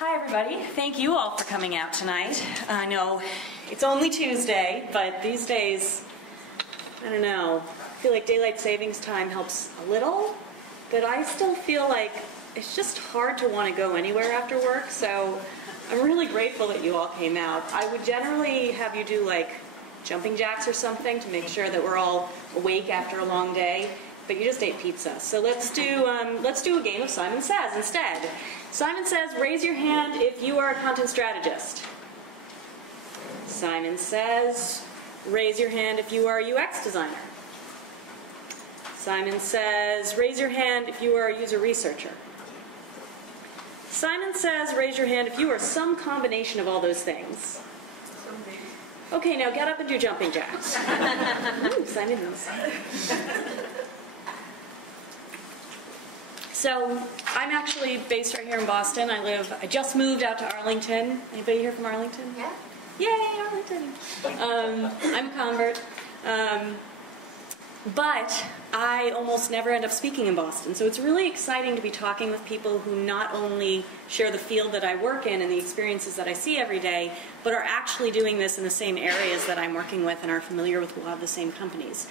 Hi everybody, thank you all for coming out tonight. I know it's only Tuesday, but these days, I don't know, I feel like daylight savings time helps a little, but I still feel like it's just hard to want to go anywhere after work, so I'm really grateful that you all came out. I would generally have you do like jumping jacks or something to make sure that we're all awake after a long day, but you just ate pizza. So let's do a game of Simon Says instead. Simon Says, raise your hand if you are a content strategist. Simon Says, raise your hand if you are a UX designer. Simon Says, raise your hand if you are a user researcher. Simon Says, raise your hand if you are some combination of all those things. Okay, now get up and do jumping jacks. Ooh, Simon knows. So, I'm actually based right here in Boston. I just moved out to Arlington. Anybody here from Arlington? Yeah. Yay, Arlington. I'm a convert. But I almost never end up speaking in Boston. So it's really exciting to be talking with people who not only share the field that I work in and the experiences that I see every day, but are actually doing this in the same areas that I'm working with and are familiar with a lot of the same companies.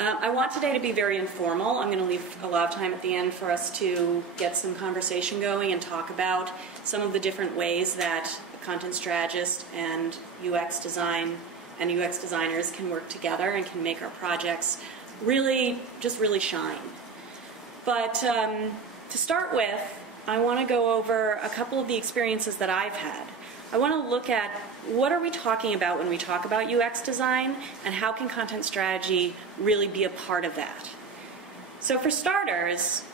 I want today to be very informal. I'm going to leave a lot of time at the end for us to get some conversation going and talk about some of the different ways that a content strategist and UX design and UX designers can work together and can make our projects really shine. But to start with, I want to go over a couple of the experiences that I've had. I want to look at what are we talking about when we talk about UX design, and how can content strategy really be a part of that. So for starters,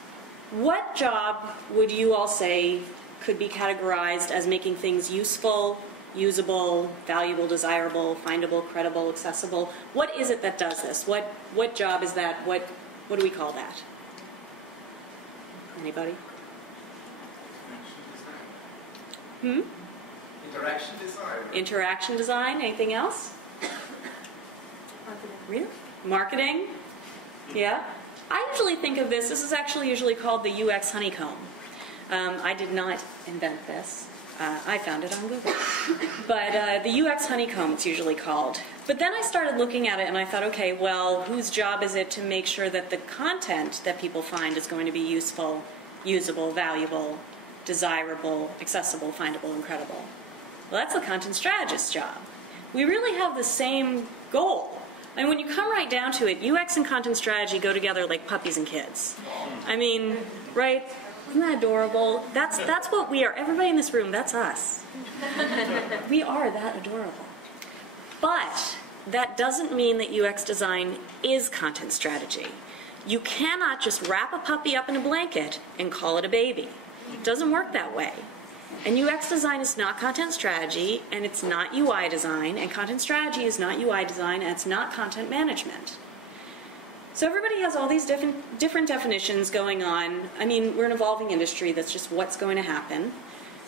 what job would you all say could be categorized as making things useful, usable, valuable, desirable, findable, credible, accessible? What is it that does this? What job is that? What do we call that? Anybody? Interaction design. Interaction design. Anything else? Marketing. Really? Marketing? Yeah. I usually think of this is actually usually called the UX honeycomb. I did not invent this. I found it on Google. But the UX honeycomb, it's usually called. But then I started looking at it and I thought, okay, well, whose job is it to make sure that the content that people find is going to be useful, usable, valuable, desirable, accessible, findable, and credible? Well, that's the content strategist's job. We really have the same goal. I mean, when you come right down to it, UX and content strategy go together like puppies and kids. I mean, right? Isn't that adorable? That's what we are. Everybody in this room, that's us. We are that adorable. But that doesn't mean that UX design is content strategy. You cannot just wrap a puppy up in a blanket and call it a baby. It doesn't work that way. And UX design is not content strategy, and it's not UI design, and content strategy is not UI design, and it's not content management. So everybody has all these different definitions going on. I mean, we're an evolving industry. That's just what's going to happen.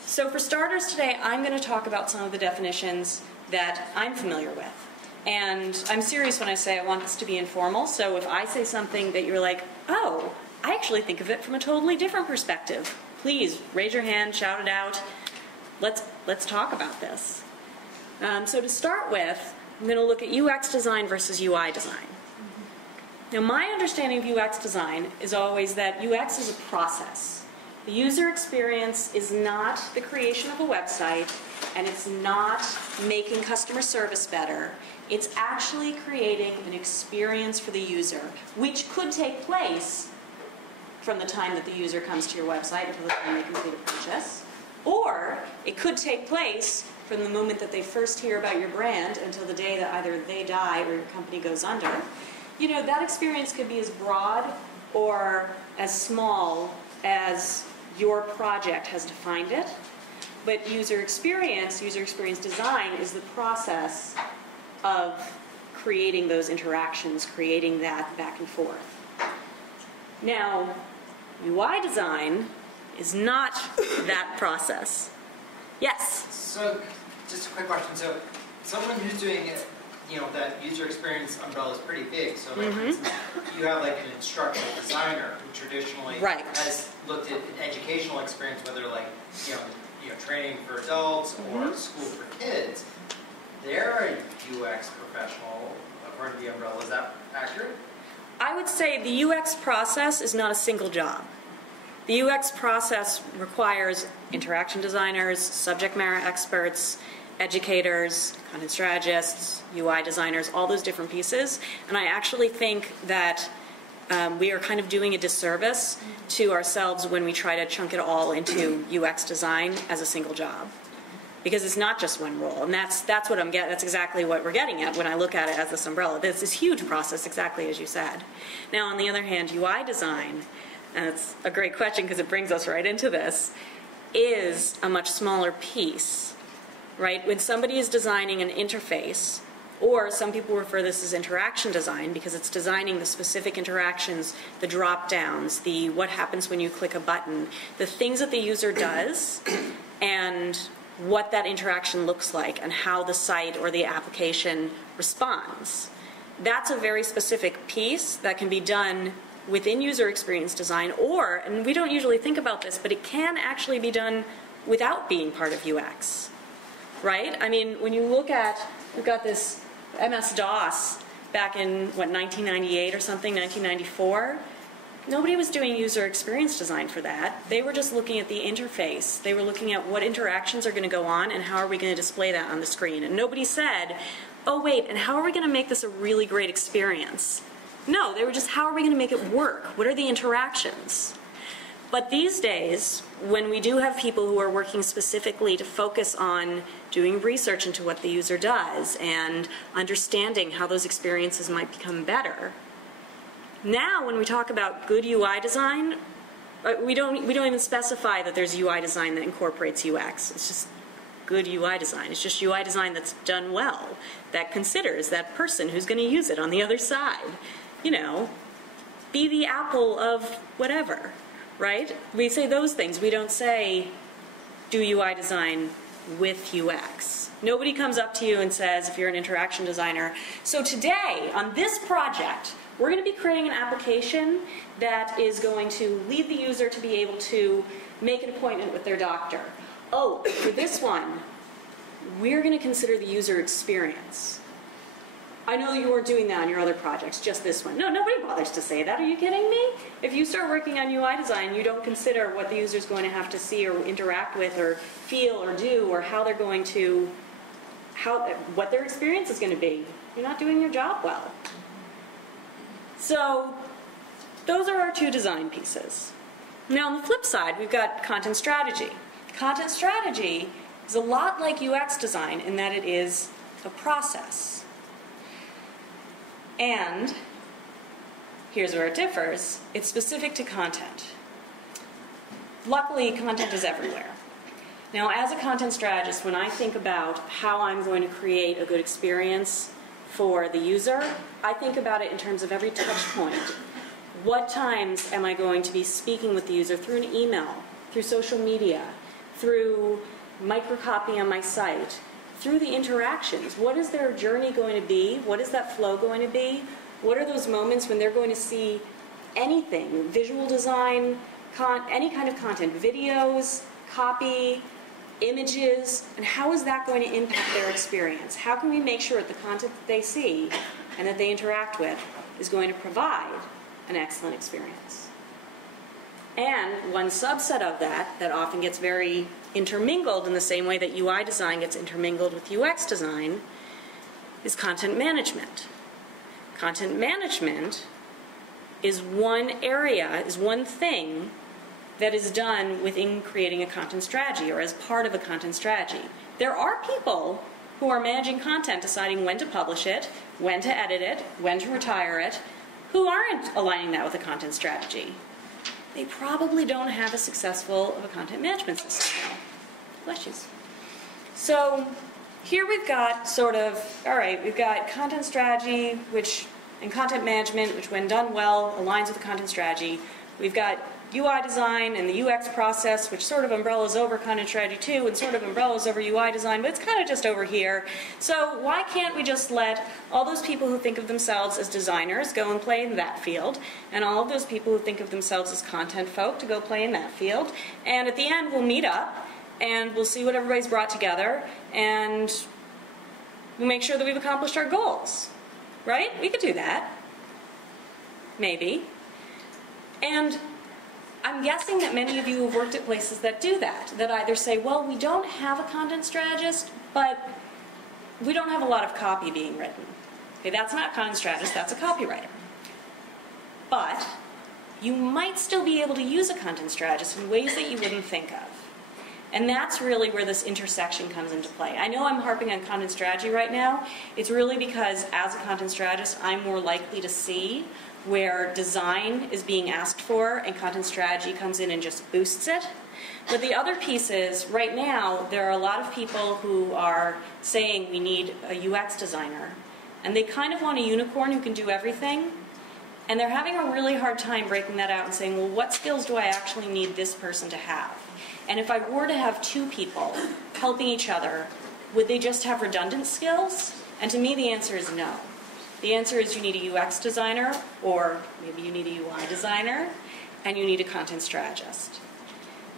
So for starters today, I'm going to talk about some of the definitions that I'm familiar with. And I'm serious when I say I want this to be informal. So if I say something that you're like, oh, I actually think of it from a totally different perspective, please raise your hand, shout it out. Let's talk about this. So to start with, I'm going to look at UX design versus UI design. Now, my understanding of UX design is always that UX is a process. The user experience is not the creation of a website, and it's not making customer service better. It's actually creating an experience for the user, which could take place from the time that the user comes to your website until the time they complete a purchase. Or it could take place from the moment that they first hear about your brand until the day that either they die or your company goes under. You know, that experience could be as broad or as small as your project has defined it. But user experience design is the process of creating those interactions, creating that back and forth. Now, UI design is not that process. Yes? So, just a quick question. So, someone who's doing it, you know, that user experience umbrella is pretty big. So, like, for instance, you have like an instructional designer who traditionally has looked at an educational experience, whether like, you know, training for adults or school for kids, they're a UX professional according to the umbrella. Is that accurate? I would say the UX process is not a single job. The UX process requires interaction designers, subject matter experts, educators, content strategists, UI designers, all those different pieces. And I actually think that we are kind of doing a disservice to ourselves when we try to chunk it all into UX design as a single job. Because it's not just one role, and that's what I'm getting. That's exactly what we're getting at when I look at it as this umbrella. It's this huge process, exactly as you said. Now, on the other hand, UI design, and it's a great question because it brings us right into this, is a much smaller piece, right? When somebody is designing an interface, or some people refer this as interaction design because it's designing the specific interactions, the drop downs, the what happens when you click a button, the things that the user does, and what that interaction looks like and how the site or the application responds. That's a very specific piece that can be done within user experience design, or, and we don't usually think about this, but it can actually be done without being part of UX, right? I mean, when you look at, we've got this MS-DOS back in, 1998 or something, 1994. Nobody was doing user experience design for that. They were just looking at the interface. They were looking at what interactions are going to go on and how are we going to display that on the screen. And nobody said, oh wait, and how are we going to make this a really great experience? No, they were just, how are we going to make it work? What are the interactions? But these days, when we do have people who are working specifically to focus on doing research into what the user does and understanding how those experiences might become better, now when we talk about good UI design, we don't even specify that there's UI design that incorporates UX. It's just good UI design. It's just UI design that's done well, that considers that person who's going to use it on the other side. You know, be the Apple of whatever, right? We say those things. We don't say do UI design with UX. Nobody comes up to you and says, if you're an interaction designer, so today on this project, we're going to be creating an application that is going to lead the user to be able to make an appointment with their doctor. Oh, for this one, we're going to consider the user experience. I know you weren't doing that on your other projects, just this one. No, nobody bothers to say that. Are you kidding me? If you start working on UI design, you don't consider what the user's going to have to see or interact with or feel or do or how they're going to, what their experience is going to be. You're not doing your job well. So those are our two design pieces. Now on the flip side, we've got content strategy. Content strategy is a lot like UX design in that it is a process. And here's where it differs. It's specific to content. Luckily, content is everywhere. Now as a content strategist, when I think about how I'm going to create a good experience for the user, I think about it in terms of every touch point. What times am I going to be speaking with the user through an email, through social media, through microcopy on my site, through the interactions? What is their journey going to be? What is that flow going to be? What are those moments when they're going to see anything, visual design, any kind of content, videos, copy, images, and how is that going to impact their experience? How can we make sure that the content that they see and that they interact with is going to provide an excellent experience? And one subset of that often gets very intermingled in the same way that UI design gets intermingled with UX design is content management. Content management is one area, is one thing that is done within creating a content strategy or as part of a content strategy. There are people who are managing content, deciding when to publish it, when to edit it, when to retire it, who aren't aligning that with a content strategy. They probably don't have as successful of a content management system now. Bless you. So here we've got sort of, all right, we've got content strategy, and content management, which when done well aligns with the content strategy. We've got UI design and the UX process, which sort of umbrellas over content strategy too, and sort of umbrellas over UI design, but it's kind of just over here. So why can't we just let all those people who think of themselves as designers go and play in that field, and all of those people who think of themselves as content folk to go play in that field, and at the end we'll meet up, and we'll see what everybody's brought together, and we'll make sure that we've accomplished our goals. Right? We could do that. Maybe. And I'm guessing that many of you have worked at places that do that either say, well, we don't have a content strategist, but we don't have a lot of copy being written. Okay, that's not a content strategist, that's a copywriter. But you might still be able to use a content strategist in ways that you wouldn't think of. And that's really where this intersection comes into play. I know I'm harping on content strategy right now. It's really because as a content strategist, I'm more likely to see where design is being asked for and content strategy comes in and just boosts it. But the other piece is, right now, there are a lot of people who are saying we need a UX designer. And they kind of want a unicorn who can do everything. And they're having a really hard time breaking that out and saying, well, what skills do I actually need this person to have? And if I were to have two people helping each other, would they just have redundant skills? And to me, the answer is no. The answer is you need a UX designer, or maybe you need a UI designer, and you need a content strategist.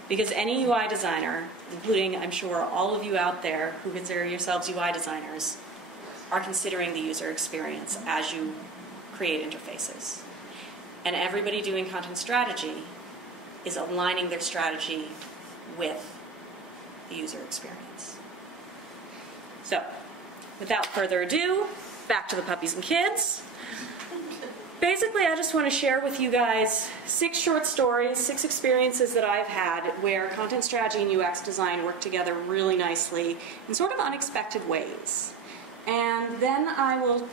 Because any UI designer, including, I'm sure, all of you out there who consider yourselves UI designers, are considering the user experience as you create interfaces. And everybody doing content strategy is aligning their strategy with the user experience. So, without further ado, back to the puppies and kids. Basically, I just want to share with you guys 6 short stories, 6 experiences that I've had where content strategy and UX design work together really nicely in sort of unexpected ways. And then I will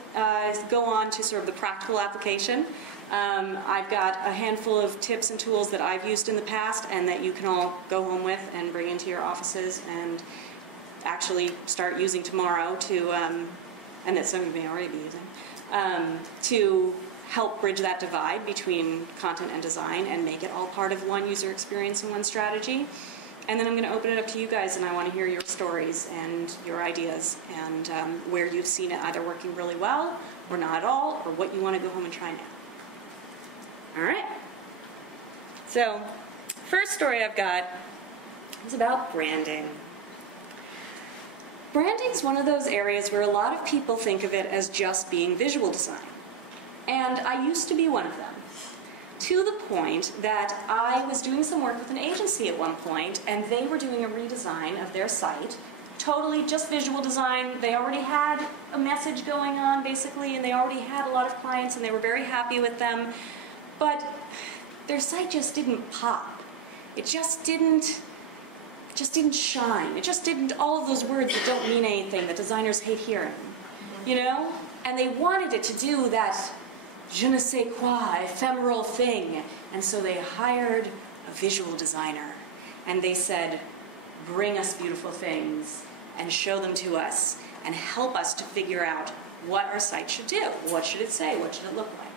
go on to sort of the practical application. I've got a handful of tips and tools that I've used in the past and that you can all go home with and bring into your offices and actually start using tomorrow to, and that some of you may already be using, to help bridge that divide between content and design and make it all part of one user experience and one strategy. And then I'm going to open it up to you guys, and I want to hear your stories and your ideas and where you've seen it either working really well or not at all, or what you want to go home and try now. All right. So, first story I've got is about branding. Branding is one of those areas where a lot of people think of it as just being visual design. And I used to be one of them. To the point that I was doing some work with an agency at one point, and they were doing a redesign of their site. Totally just visual design. They already had a message going on, basically, and they already had a lot of clients, and they were very happy with them. But their site just didn't pop. It just didn't shine. It just didn't, all of those words that don't mean anything that designers hate hearing, you know? And they wanted it to do that je ne sais quoi, ephemeral thing. And so they hired a visual designer. And they said, bring us beautiful things and show them to us and help us to figure out what our site should do. What should it say? What should it look like?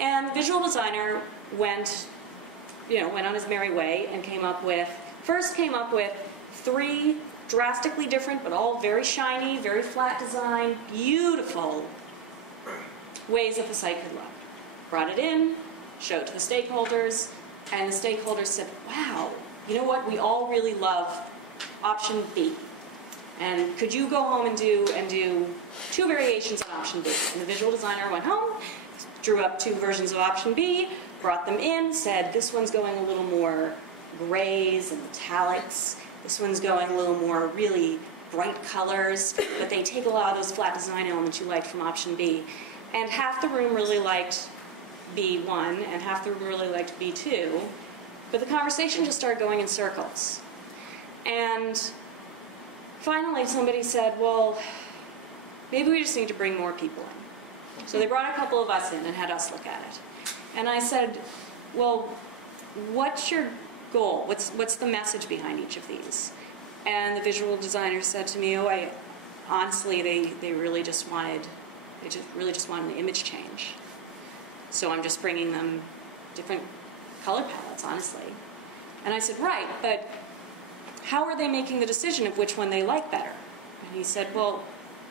And the visual designer went on his merry way and came up with 3 drastically different but all very shiny, very flat design, beautiful ways that the site could look. Brought it in, showed it to the stakeholders, and the stakeholders said, wow, you know what, we all really love option B. And could you go home and do 2 variations on option B? And the visual designer went home, drew up 2 versions of option B, brought them in, said this one's going a little more grays and metallics, this one's going a little more really bright colors, but they take a lot of those flat design elements you liked from option B. And half the room really liked B1 and half the room really liked B2, but the conversation just started going in circles. And finally somebody said, well, maybe we just need to bring more people in. So they brought a couple of us in and had us look at it. And I said, well, what's your goal? What's the message behind each of these? And the visual designer said to me, honestly, they really just wanted an image change. So I'm just bringing them different color palettes, honestly. And I said, right, but how are they making the decision of which one they like better? And he said, well,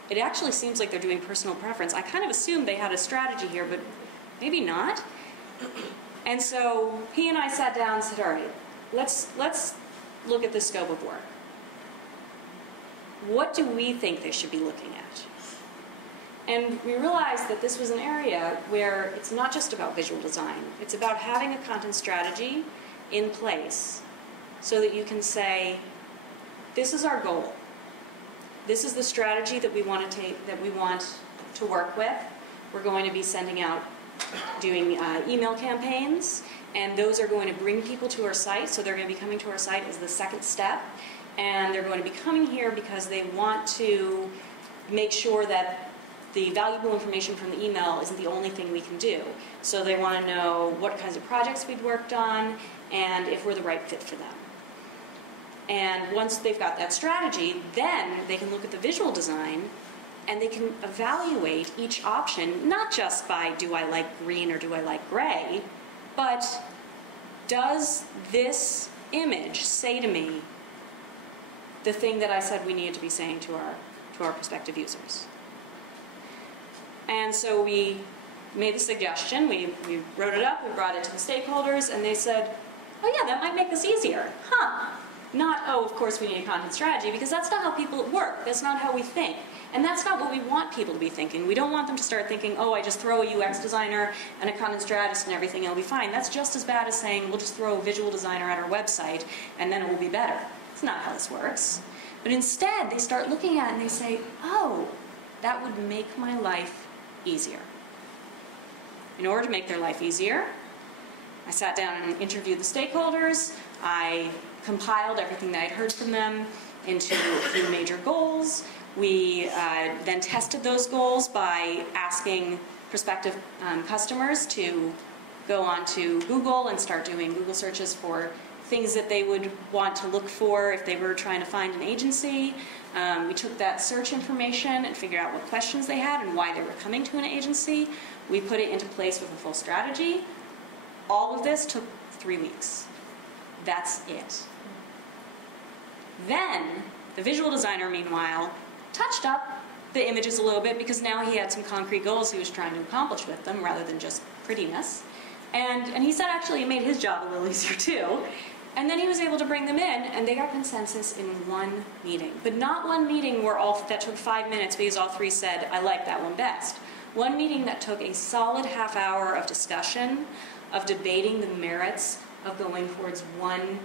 it actually seems like they're doing personal preference. I kind of assumed they had a strategy here, but maybe not. And so he and I sat down and said, all right, let's look at the scope of work. What do we think they should be looking at? And we realized that this was an area where it's not just about visual design. It's about having a content strategy in place so that you can say, this is our goal. This is the strategy that we want to work with. We're going to be sending out, doing email campaigns, and those are going to bring people to our site. So they're going to be coming to our site as the second step, and they're going to be coming here because they want to make sure that the valuable information from the email isn't the only thing we can do. So they want to know what kinds of projects we've worked on and if we're the right fit for them. And once they've got that strategy, then they can look at the visual design and they can evaluate each option, not just by do I like green or do I like gray, but does this image say to me the thing that I said we needed to be saying to our prospective users? And so we made the suggestion, we wrote it up, we brought it to the stakeholders, and they said, oh yeah, that might make this easier. Huh. Not, oh, of course we need a content strategy, because that's not how people work. That's not how we think. And that's not what we want people to be thinking. We don't want them to start thinking, oh, I just throw a UX designer and a content strategist and everything will be fine. That's just as bad as saying, we'll just throw a visual designer at our website and then it will be better. It's not how this works. But instead, they start looking at it and they say, oh, that would make my life easier. In order to make their life easier, I sat down and interviewed the stakeholders. I compiled everything that I'd heard from them into a few major goals. We then tested those goals by asking prospective customers to go onto Google and start doing Google searches for things that they would want to look for if they were trying to find an agency. We took that search information and figured out what questions they had and why they were coming to an agency. We put it into place with a full strategy. All of this took 3 weeks. That's it. Then, the visual designer, meanwhile, touched up the images a little bit because now he had some concrete goals he was trying to accomplish with them rather than just prettiness. And he said actually it made his job a little easier too. And then he was able to bring them in, and they got consensus in one meeting. But not one meeting where that took 5 minutes because all three said, I like that one best. One meeting that took a solid half hour of discussion, of debating the merits of going towards one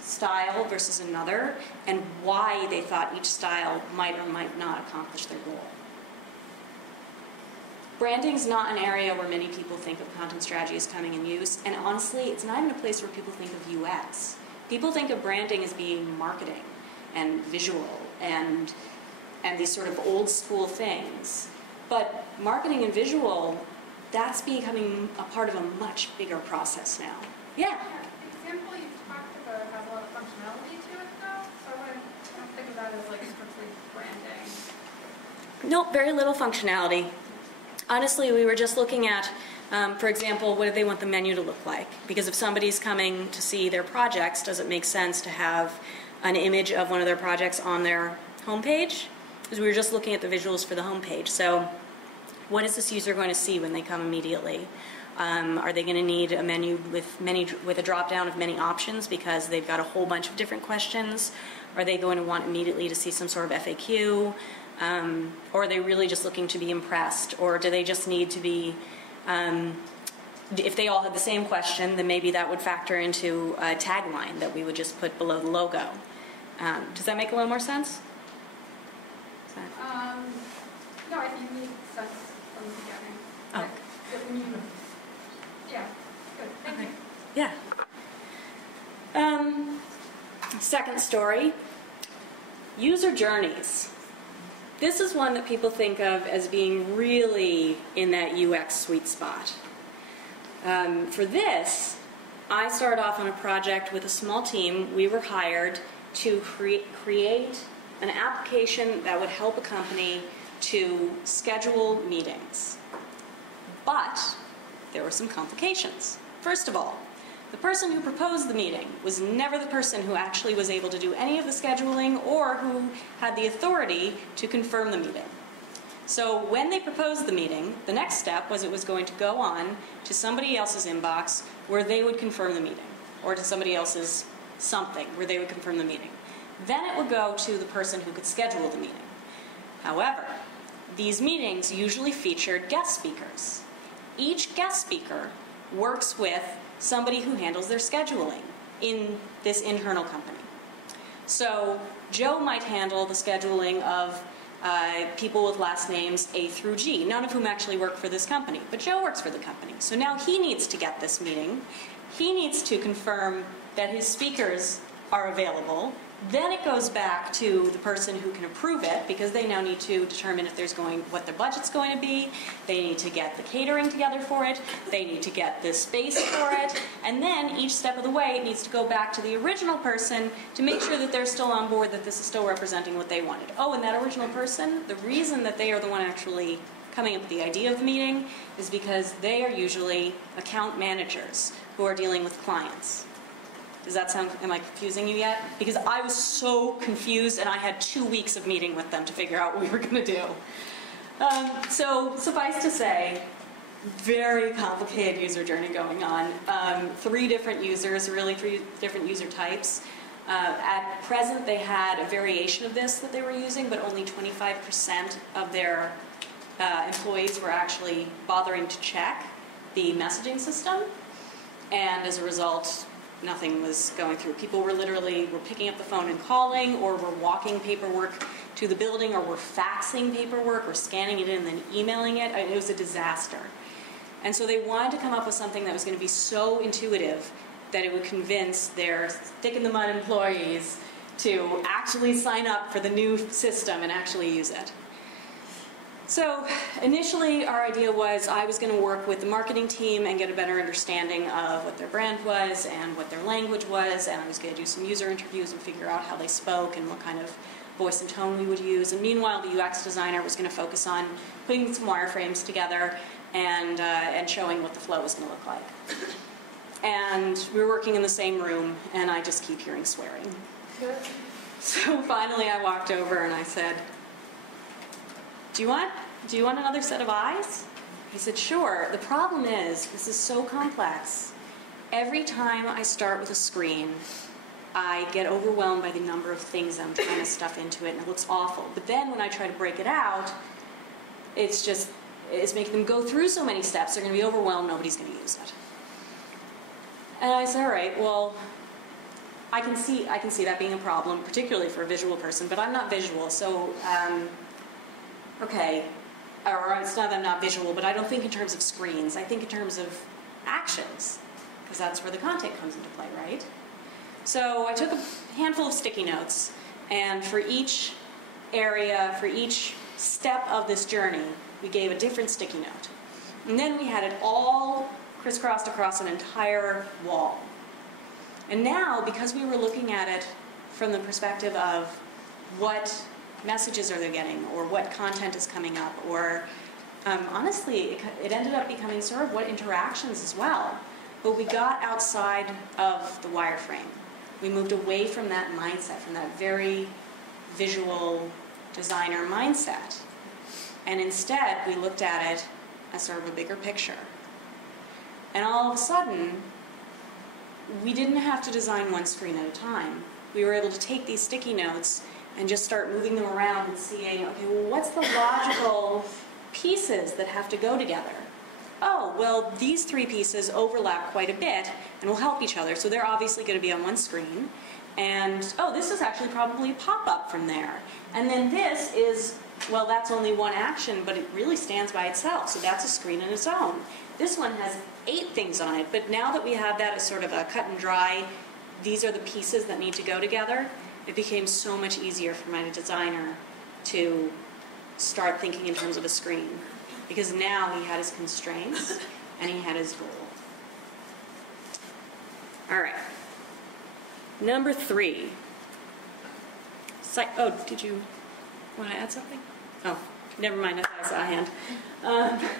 style versus another, and why they thought each style might or might not accomplish their goal. Branding is not an area where many people think of content strategy as coming in use, and honestly, it's not even a place where people think of UX. People think of branding as being marketing and visual and these sort of old school things. But marketing and visual, that's becoming a part of a much bigger process now. Yeah? The example you talked about has a lot of functionality to it, though, so I don't think of that as like strictly branding. Nope, very little functionality. Honestly, we were just looking at, for example, what do they want the menu to look like? Because if somebody's coming to see their projects, does it make sense to have an image of one of their projects on their homepage? Because we were just looking at the visuals for the homepage. So what is this user going to see when they come immediately? Are they going to need a menu with a drop-down of many options because they've got a whole bunch of different questions? Are they going to want immediately to see some sort of FAQ? Or are they really just looking to be impressed? Or do they just need to be, if they all had the same question, then maybe that would factor into a tagline that we would just put below the logo. Does that make a little more sense? No, I think you need sense from the beginning. Oh. Like, yeah, good. Thank you. Yeah. Second story, user journeys. This is one that people think of as being really in that UX sweet spot. For this, I started off on a project with a small team. We were hired to create an application that would help a company to schedule meetings. But there were some complications. First of all, the person who proposed the meeting was never the person who actually was able to do any of the scheduling or who had the authority to confirm the meeting. So when they proposed the meeting, the next step was it was going to go on to somebody else's inbox where they would confirm the meeting, or to somebody else's something where they would confirm the meeting. Then it would go to the person who could schedule the meeting. However, these meetings usually featured guest speakers. Each guest speaker works with somebody who handles their scheduling in this internal company. So Joe might handle the scheduling of people with last names A through G, none of whom actually work for this company, but Joe works for the company. So now he needs to get this meeting. He needs to confirm that his speakers are available. Then it goes back to the person who can approve it, because they now need to determine if there's what the budget's going to be. They need to get the catering together for it. They need to get the space for it. And then each step of the way, it needs to go back to the original person to make sure that they're still on board, that this is still representing what they wanted. Oh, and that original person, the reason that they are the one actually coming up with the idea of the meeting is because they are usually account managers who are dealing with clients. Does that sound, am I confusing you yet? Because I was so confused, and I had 2 weeks of meeting with them to figure out what we were going to do. So suffice to say, very complicated user journey going on. 3 different users, really 3 different user types. At present, they had a variation of this that they were using, but only 25% of their employees were actually bothering to check the messaging system. And as a result, nothing was going through. People were literally picking up the phone and calling, or were walking paperwork to the building, or were faxing paperwork, or scanning it in and then emailing it. It was a disaster. And so they wanted to come up with something that was going to be so intuitive that it would convince their stick-in-the-mud employees to actually sign up for the new system and actually use it. So initially our idea was I was going to work with the marketing team and get a better understanding of what their brand was and what their language was, and I was going to do some user interviews and figure out how they spoke and what kind of voice and tone we would use. And meanwhile, the UX designer was going to focus on putting some wireframes together and showing what the flow was going to look like. And we were working in the same room, and I just keep hearing swearing. So finally I walked over and I said, do you want another set of eyes? He said, sure. The problem is, this is so complex. Every time I start with a screen, I get overwhelmed by the number of things I'm trying to stuff into it, and it looks awful. But then when I try to break it out, it's making them go through so many steps, they're going to be overwhelmed, nobody's going to use it. And I said, all right, well, I can see that being a problem, particularly for a visual person, but I'm not visual, so okay, or it's not that I'm not visual, but I don't think in terms of screens. I think in terms of actions, because that's where the content comes into play, right? So I took a handful of sticky notes, and for each area, for each step of this journey, we gave a different sticky note. And then we had it all crisscrossed across an entire wall. And now, because we were looking at it from the perspective of what messages are they getting, or what content is coming up, or honestly, it ended up becoming sort of what interactions as well. But we got outside of the wireframe. We moved away from that mindset, from that very visual designer mindset. And instead, we looked at it as sort of a bigger picture. And all of a sudden, we didn't have to design one screen at a time. We were able to take these sticky notes and just start moving them around and seeing, okay, well, what's the logical pieces that have to go together? Oh, well, these 3 pieces overlap quite a bit and will help each other, so they're obviously going to be on one screen. And, oh, this is actually probably a pop-up from there. And then this is, well, that's only one action, but it really stands by itself, so that's a screen in its own. This one has 8 things on it, but now that we have that as sort of a cut and dry, these are the pieces that need to go together, it became so much easier for my designer to start thinking in terms of a screen. Because now he had his constraints and he had his goal. All right. Number 3. Oh, did you want to add something? Oh, never mind, I thought I saw a hand.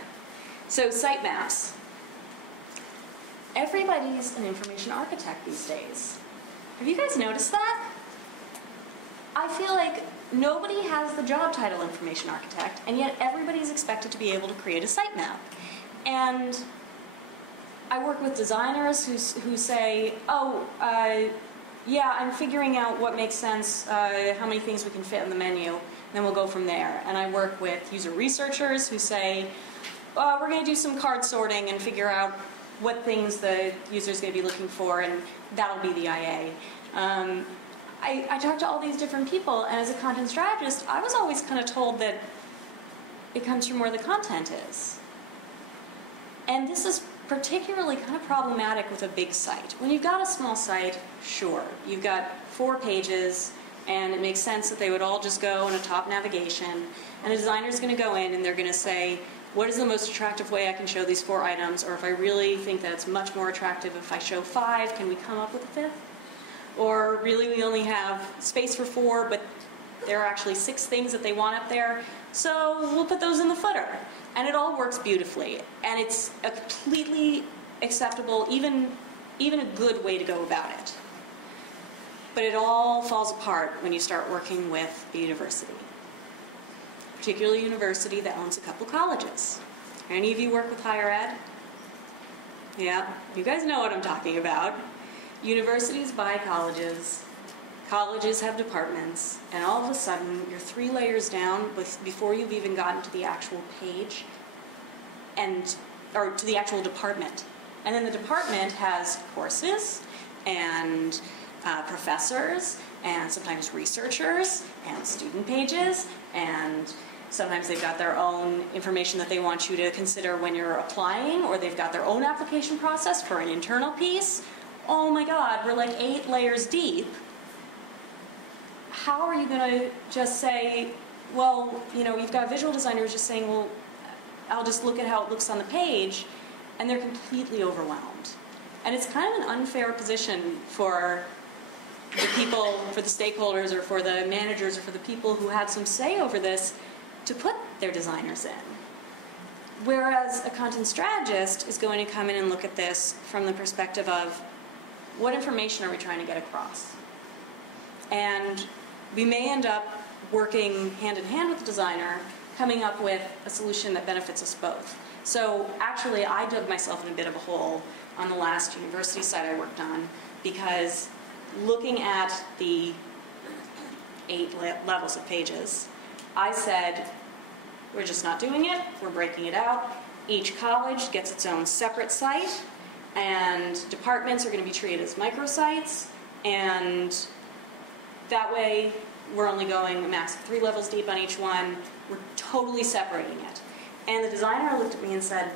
So sitemaps. Everybody's an information architect these days. Have you guys noticed that? I feel like nobody has the job title information architect, and yet everybody's expected to be able to create a sitemap. And I work with designers who say, oh, yeah, I'm figuring out what makes sense, how many things we can fit in the menu, and then we'll go from there. And I work with user researchers who say, we're going to do some card sorting and figure out what things the user's going to be looking for, and that'll be the IA. I talk to all these different people, and as a content strategist, I was always kind of told that it comes from where the content is. And this is particularly kind of problematic with a big site. When you've got a small site, sure, you've got 4 pages, and it makes sense that they would all just go in a top navigation, and a designer's going to go in and they're going to say, what is the most attractive way I can show these 4 items, or if I really think that it's much more attractive if I show 5, can we come up with a 5th? Or really we only have space for 4, but there are actually 6 things that they want up there, so we'll put those in the footer. And it all works beautifully, and it's a completely acceptable, even a good way to go about it. But it all falls apart when you start working with a university, particularly a university that owns a couple colleges. Any of you work with higher ed? Yeah, you guys know what I'm talking about. Universities buy colleges, colleges have departments, and all of a sudden you're 3 layers down before you've even gotten to the actual page, or to the actual department. And then the department has courses and professors and sometimes researchers and student pages, and sometimes they've got their own information that they want you to consider when you're applying, or they've got their own application process for an internal piece. Oh my God, we're like 8 layers deep. How are you going to just say, well, you know, you've got a visual designer who's just saying, well, I'll just look at how it looks on the page, and they're completely overwhelmed. And it's kind of an unfair position for the people, for the stakeholders, or for the managers, or for the people who had some say over this, to put their designers in. Whereas a content strategist is going to come in and look at this from the perspective of, what information are we trying to get across? And we may end up working hand in hand with the designer, coming up with a solution that benefits us both. So actually, I dug myself in a bit of a hole on the last university site I worked on, because looking at the 8 levels of pages, I said, we're just not doing it, we're breaking it out. Each college gets its own separate site, and departments are going to be treated as microsites, and that way we're only going a max of 3 levels deep on each one. We're totally separating it. And the designer looked at me and said,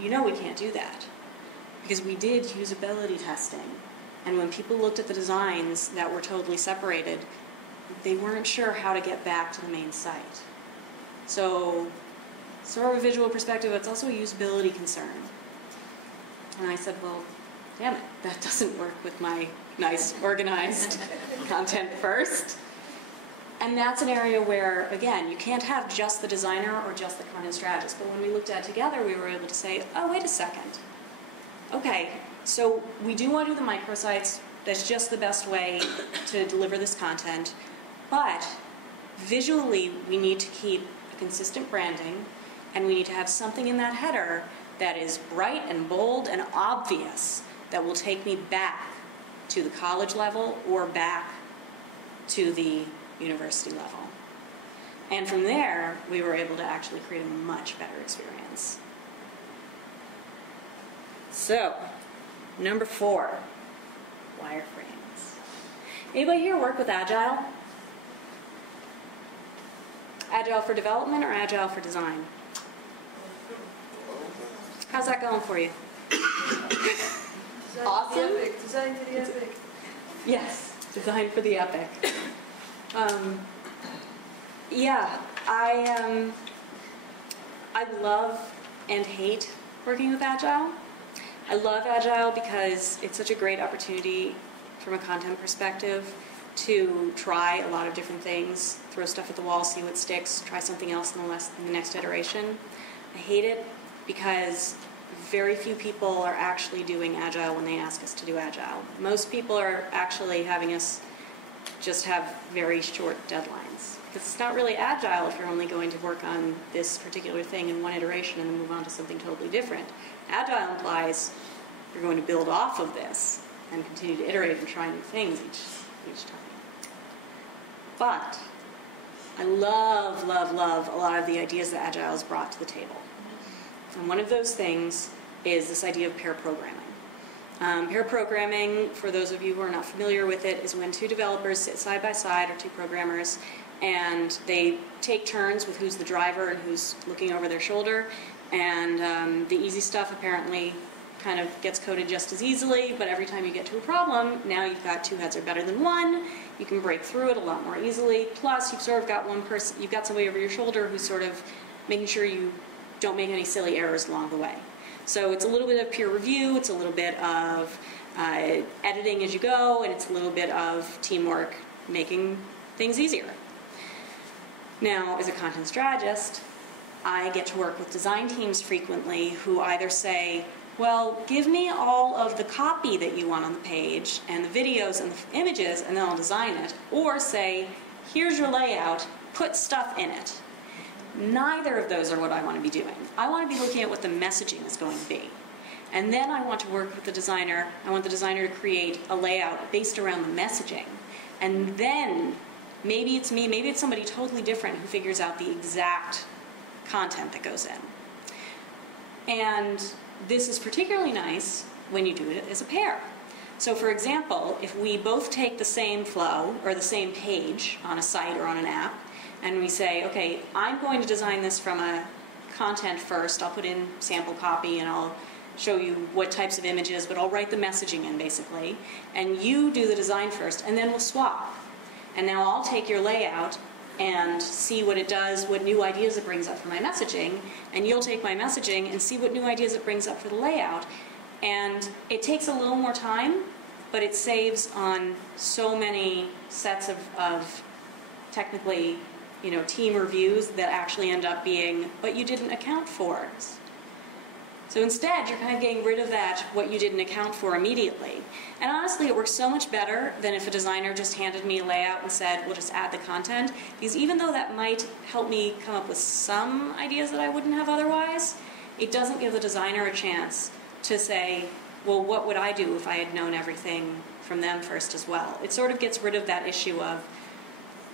you know we can't do that, because we did usability testing, and when people looked at the designs that were totally separated, they weren't sure how to get back to the main site. So, sort of a visual perspective, it's also a usability concern. And I said, well, damn it, that doesn't work with my nice, organized content first. And that's an area where, again, you can't have just the designer or just the content strategist. But when we looked at it together, we were able to say, oh, wait a second. Okay, so we do want to do the microsites. That's just the best way to deliver this content. But visually, we need to keep a consistent branding, and we need to have something in that header that is bright and bold and obvious that will take me back to the college level or back to the university level. And from there, we were able to actually create a much better experience. So, number 4, wireframes. Anybody here work with Agile? Agile for development or Agile for design? How's that going for you? Awesome. Design for the epic. Yes, design for the epic. Yeah, I love and hate working with Agile. I love Agile because it's such a great opportunity from a content perspective to try a lot of different things, throw stuff at the wall, see what sticks, try something else in the next iteration. I hate it because very few people are actually doing Agile when they ask us to do Agile. Most people are actually having us just have very short deadlines. Because it's not really Agile if you're only going to work on this particular thing in one iteration and then move on to something totally different. Agile implies you're going to build off of this and continue to iterate and try new things each time. But I love, love, love a lot of the ideas that Agile has brought to the table. And one of those things is this idea of pair programming. Pair programming, for those of you who are not familiar with it, is when two developers sit side by side, or two programmers, and they take turns with who's the driver and who's looking over their shoulder. And the easy stuff apparently kind of gets coded just as easily, but every time you get to a problem, now you've got two heads are better than one. You can break through it a lot more easily. Plus, you've sort of got one person, you've got somebody over your shoulder who's sort of making sure you don't make any silly errors along the way. So it's a little bit of peer review, it's a little bit of editing as you go, and it's a little bit of teamwork making things easier. Now, as a content strategist, I get to work with design teams frequently who either say, well, give me all of the copy that you want on the page and the videos and the images, and then I'll design it. Or say, here's your layout, put stuff in it. Neither of those are what I want to be doing. I want to be looking at what the messaging is going to be. And then I want to work with the designer. I want the designer to create a layout based around the messaging. And then, maybe it's me, maybe it's somebody totally different who figures out the exact content that goes in. And this is particularly nice when you do it as a pair. So for example, if we both take the same flow or the same page on a site or on an app, and we say, okay, I'm going to design this from a content first. I'll put in sample copy and I'll show you what types of images, but I'll write the messaging in basically. And you do the design first, and then we'll swap. And now I'll take your layout and see what it does, what new ideas it brings up for my messaging, and you'll take my messaging and see what new ideas it brings up for the layout. And it takes a little more time, but it saves on so many sets of technically, team reviews that actually end up being, but you didn't account for. So instead, you're kind of getting rid of that, what you didn't account for immediately. And honestly, it works so much better than if a designer just handed me a layout and said, we'll just add the content. Because even though that might help me come up with some ideas that I wouldn't have otherwise, it doesn't give the designer a chance to say, well, what would I do if I had known everything from them first as well? It sort of gets rid of that issue of,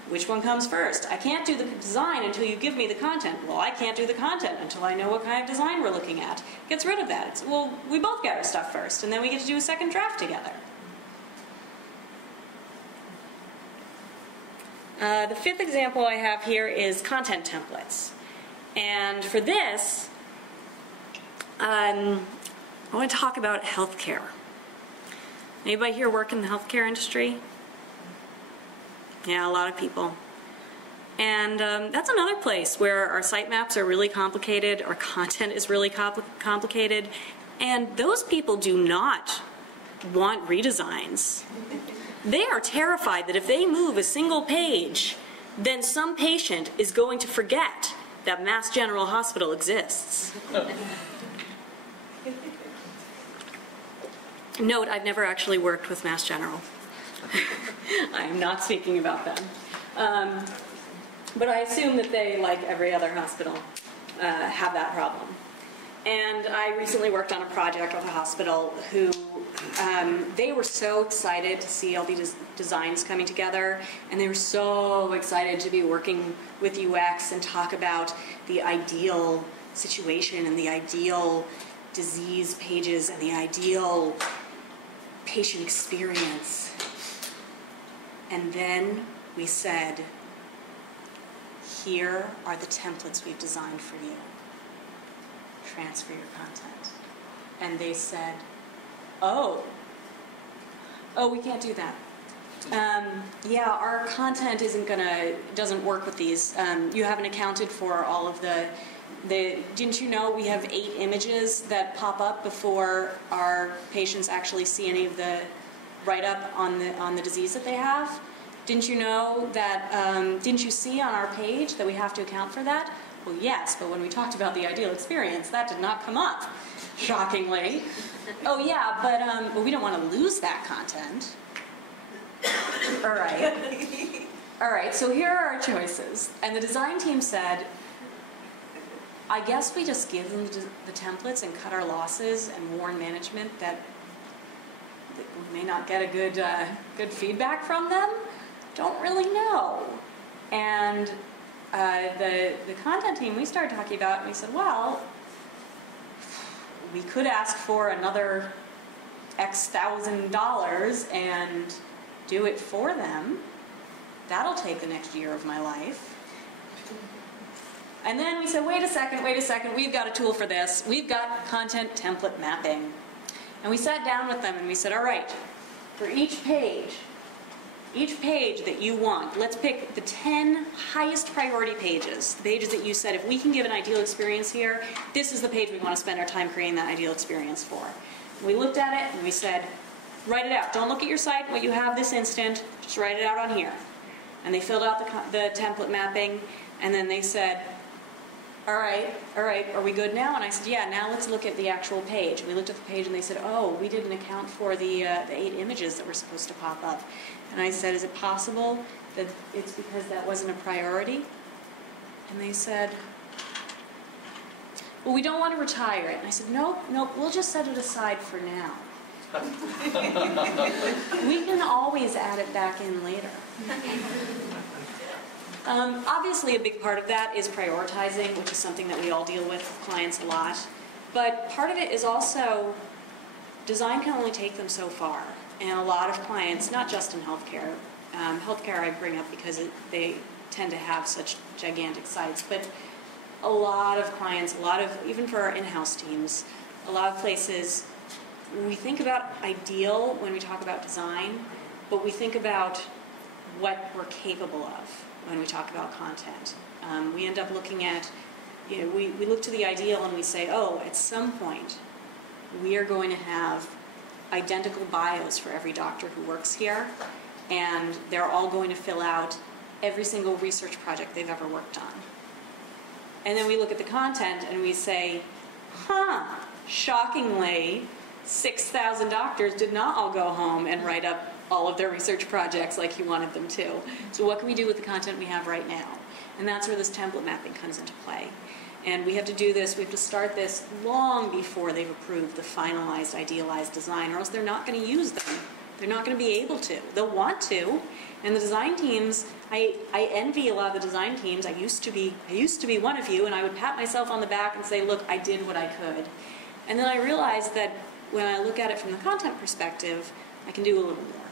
which one comes first? I can't do the design until you give me the content. Well, I can't do the content until I know what kind of design we're looking at. Gets rid of that. It's, well, we both get our stuff first, and then we get to do a second draft together. The fifth example I have here is content templates. And for this, I want to talk about healthcare. Anybody here work in the healthcare industry? Yeah, a lot of people. And that's another place where our sitemaps are really complicated, our content is really complicated, and those people do not want redesigns. They are terrified that if they move a single page, then some patient is going to forget that Mass General Hospital exists. Note, I've never actually worked with Mass General. I am not speaking about them. But I assume that they, like every other hospital, have that problem. And I recently worked on a project with a hospital who, they were so excited to see all these designs coming together, and they were so excited to be working with UX and talk about the ideal situation and the ideal disease pages and the ideal patient experience. And then we said, here are the templates we've designed for you. Transfer your content. And they said, oh, we can't do that. Yeah, our content doesn't work with these. You haven't accounted for all of didn't you know we have 8 images that pop up before our patients actually see any of the write-up on the disease that they have? Didn't you know that, didn't you see on our page that we have to account for that? Well, yes, but when we talked about the ideal experience, that did not come up, shockingly. Oh yeah, but we don't want to lose that content. All right, so here are our choices. And the design team said, I guess we just give them the templates and cut our losses and warn management that We may not get a good feedback from them. Don't really know. And the content team, we started talking about it, and we said, well, we could ask for another X $1,000 and do it for them. That'll take the next year of my life. And then we said, wait a second, we've got a tool for this. We've got content template mapping. And we sat down with them and we said, all right, for each page that you want, let's pick the 10 highest priority pages, the pages that you said, if we can give an ideal experience here, this is the page we want to spend our time creating that ideal experience for. We looked at it and we said, write it out. Don't look at your site, what you have this instant, just write it out on here. And they filled out the template mapping, and then they said, all right, are we good now? And I said, yeah, now let's look at the actual page. And we looked at the page and they said, oh, we didn't account for the 8 images that were supposed to pop up. And I said, is it possible that it's because that wasn't a priority? And they said, well, we don't want to retire it. And I said, nope, we'll just set it aside for now. We can always add it back in later. Obviously, a big part of that is prioritizing, which is something that we all deal with clients a lot. But part of it is also, design can only take them so far. And a lot of clients, not just in healthcare, healthcare I bring up because they tend to have such gigantic sites, but a lot of clients, even for our in-house teams, a lot of places, we think about ideal when we talk about design, but we think about what we're capable of when we talk about content. We end up looking at, we look to the ideal and we say, oh, at some point, we are going to have identical bios for every doctor who works here, and they're all going to fill out every single research project they've ever worked on. And then we look at the content and we say, shockingly, 6,000 doctors did not all go home and write up all of their research projects like you wanted them to. So what can we do with the content we have right now? And that's where this template mapping comes into play. And we have to do this, we have to start this long before they've approved the finalized, idealized design, or else they're not going to use them. They're not going to be able to. They'll want to. And the design teams, I envy a lot of the design teams. I used to be one of you, and I would pat myself on the back and say, look, I did what I could. And then I realized that when I look at it from the content perspective, I can do a little more.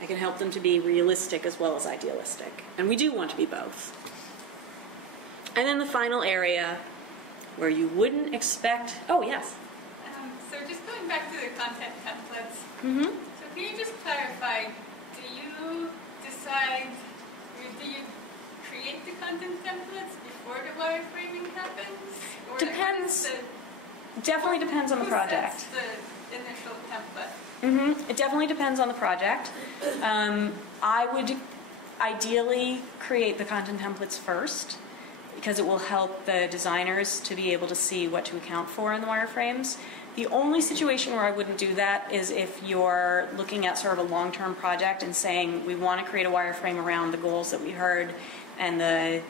I can help them to be realistic as well as idealistic. And we do want to be both. And then the final area where you wouldn't expect, oh yes. So just going back to the content templates. Mm-hmm. So can you just clarify, do you decide, or do you create the content templates before the wireframing happens? Or Depends. Definitely depends on the project. Who sets the initial template? Mm-hmm. It definitely depends on the project. I would ideally create the content templates first, because it will help the designers to be able to see what to account for in the wireframes. The only situation where I wouldn't do that is if you're looking at sort of a long-term project and saying, we want to create a wireframe around the goals that we heard and the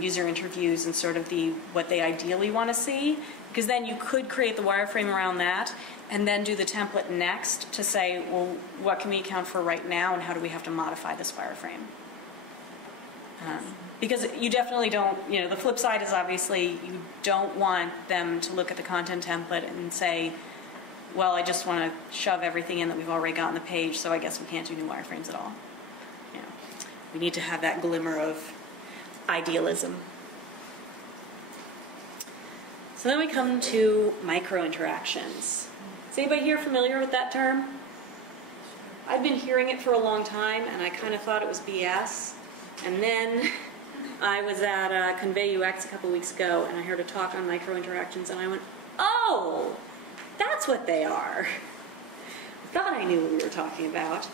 user interviews and sort of what they ideally want to see, because then you could create the wireframe around that and then do the template next to say, well, what can we account for right now and how do we have to modify this wireframe? Because you definitely don't, the flip side is obviously you don't want them to look at the content template and say, well, I just want to shove everything in that we've already got on the page, so I guess we can't do new wireframes at all. We need to have that glimmer of idealism. So then we come to microinteractions. Is anybody here familiar with that term? I've been hearing it for a long time, and I kind of thought it was BS. And then I was at Convey UX a couple weeks ago, and I heard a talk on microinteractions, and I went, oh, that's what they are. I thought I knew what we were talking about.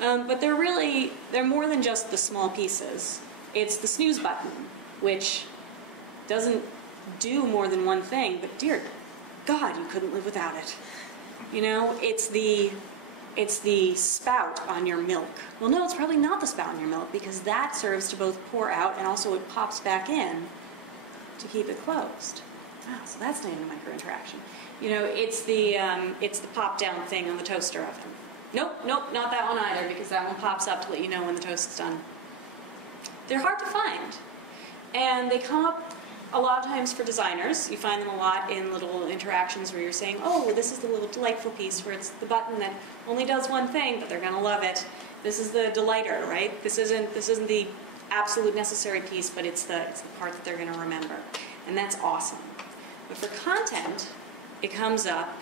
But they're more than just the small pieces. It's the snooze button, which doesn't do more than one thing, but dear God, you couldn't live without it. It's the spout on your milk. Well, no, it's probably not the spout on your milk, because that serves to both pour out and also it pops back in to keep it closed. Wow, so that's not even a microinteraction. You know, it's the pop-down thing on the toaster oven. Nope, not that one either, because that one pops up to let you know when the toast is done. They're hard to find, and they come up a lot of times for designers. You find them a lot in little interactions where you're saying, oh, this is the little delightful piece where it's the button that only does one thing, but they're going to love it. This is the delighter, right? This isn't the absolute necessary piece, but it's the part that they're going to remember, and that's awesome. But for content, it comes up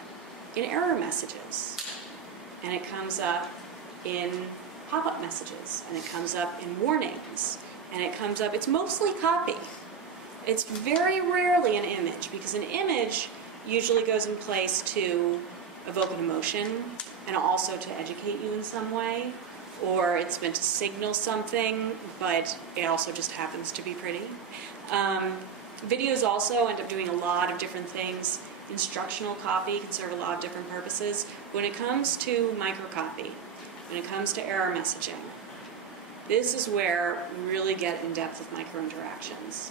in error messages, and it comes up in pop-up messages, and it comes up in warnings, and it comes up, it's mostly copy. It's very rarely an image, because an image usually goes in place to evoke an emotion and also to educate you in some way, or it's meant to signal something, but it also just happens to be pretty. Videos also end up doing a lot of different things. Instructional copy can serve a lot of different purposes. When it comes to microcopy, when it comes to error messaging, this is where we really get in depth with microinteractions.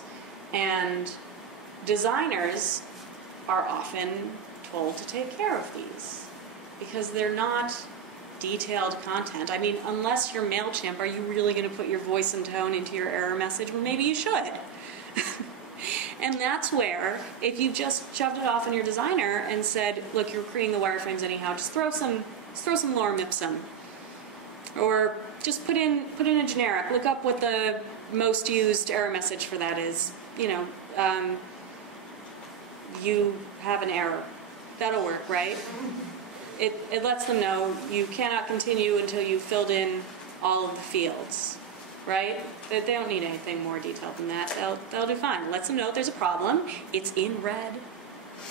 And designers are often told to take care of these because they're not detailed content. I mean, unless you're MailChimp, are you really going to put your voice and tone into your error message? Well, maybe you should. And that's where, if you just shoved it off on your designer and said, look, you're creating the wireframes anyhow, just throw some lorem ipsum. Or just put in a generic. Look up what the most used error message for that is. You know, you have an error. That'll work, right? It lets them know you cannot continue until you've filled in all of the fields, right? They don't need anything more detailed than that. They'll do fine. It lets them know there's a problem. It's in red.